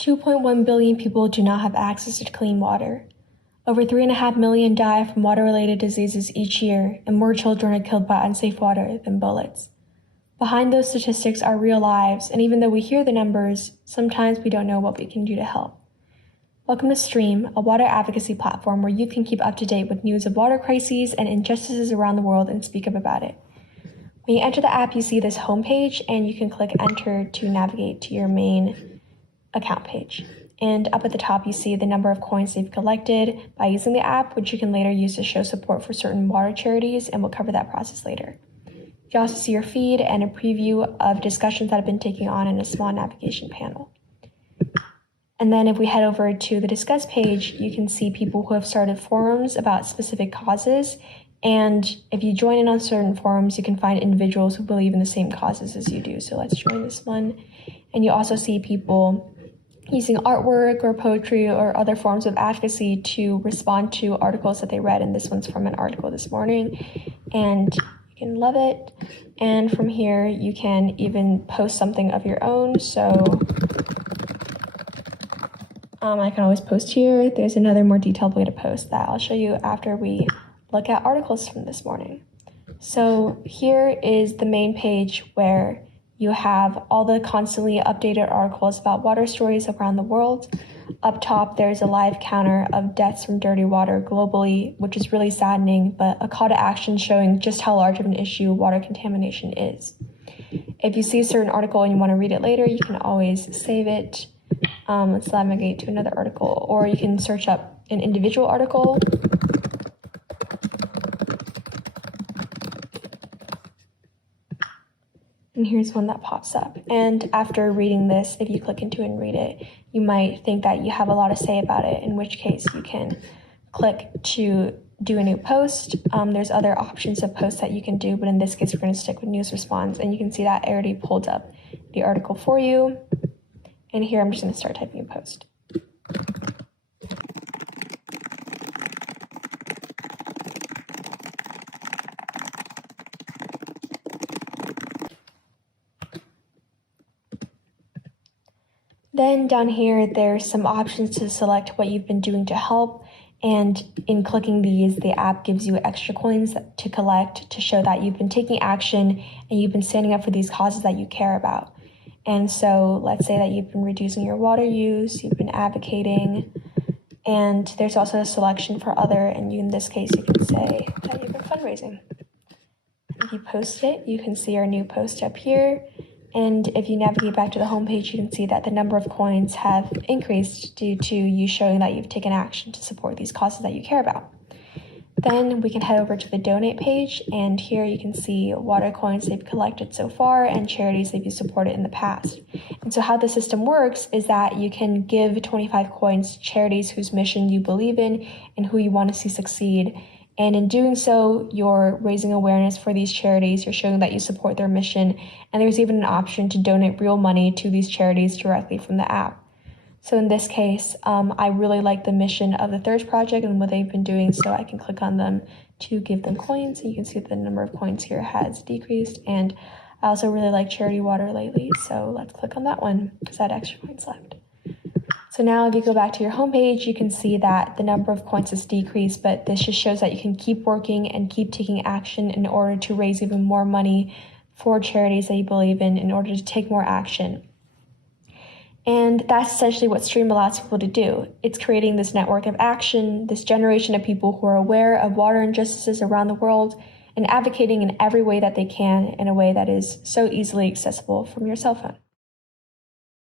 2.1 billion people do not have access to clean water. Over 3.5 million die from water-related diseases each year, and more children are killed by unsafe water than bullets. Behind those statistics are real lives, and even though we hear the numbers, sometimes we don't know what we can do to help. Welcome to Stream, a water advocacy platform where you can keep up to date with news of water crises and injustices around the world and speak up about it. When you enter the app, you see this homepage, and you can click Enter to navigate to your main account page. And up at the top, you see the number of coins they've collected by using the app, which you can later use to show support for certain water charities, and we'll cover that process later. You also see your feed and a preview of discussions that have been taken on in a small navigation panel. And then if we head over to the Discuss page, you can see people who have started forums about specific causes. And if you join in on certain forums, you can find individuals who believe in the same causes as you do. So let's join this one. And you also see people using artwork or poetry or other forms of advocacy to respond to articles that they read. And this one's from an article this morning. And you can love it. And from here, you can even post something of your own. So I can always post here. There's another more detailed way to post that I'll show you after we look at articles from this morning. So here is the main page where you have all the constantly updated articles about water stories around the world. Up top, there's a live counter of deaths from dirty water globally, which is really saddening, but a call to action showing just how large of an issue water contamination is. If you see a certain article and you want to read it later, you can always save it. Let's navigate to another article, or you can search up an individual article. And here's one that pops up. And after reading this, if you click into it and read it, you might think that you have a lot to say about it, in which case you can click to do a new post. There's other options of posts that you can do, but in this case, we're going to stick with news response. And you can see that I already pulled up the article for you. And here I'm just going to start typing a post. Then down here, there's some options to select what you've been doing to help. And in clicking these, the app gives you extra coins to collect to show that you've been taking action and you've been standing up for these causes that you care about. And so let's say that you've been reducing your water use, you've been advocating, and there's also a selection for other, and in this case, you can say that you've been fundraising. If you post it, you can see our new post up here. And if you navigate back to the homepage, you can see that the number of coins have increased due to you showing that you've taken action to support these causes that you care about. Then we can head over to the donate page, and here you can see water coins they've collected so far and charities they've supported in the past. And so how the system works is that you can give 25 coins to charities whose mission you believe in and who you want to see succeed. And in doing so, you're raising awareness for these charities, you're showing that you support their mission, and there's even an option to donate real money to these charities directly from the app. So in this case, I really like the mission of the Thirst Project and what they've been doing, so I can click on them to give them coins. And you can see that the number of coins here has decreased. And I also really like Charity Water lately, so let's click on that one because I had extra coins left. So now if you go back to your homepage, you can see that the number of coins has decreased, but this just shows that you can keep working and keep taking action in order to raise even more money for charities that you believe in order to take more action. And that's essentially what Stream allows people to do. It's creating this network of action, this generation of people who are aware of water injustices around the world and advocating in every way that they can in a way that is so easily accessible from your cell phone.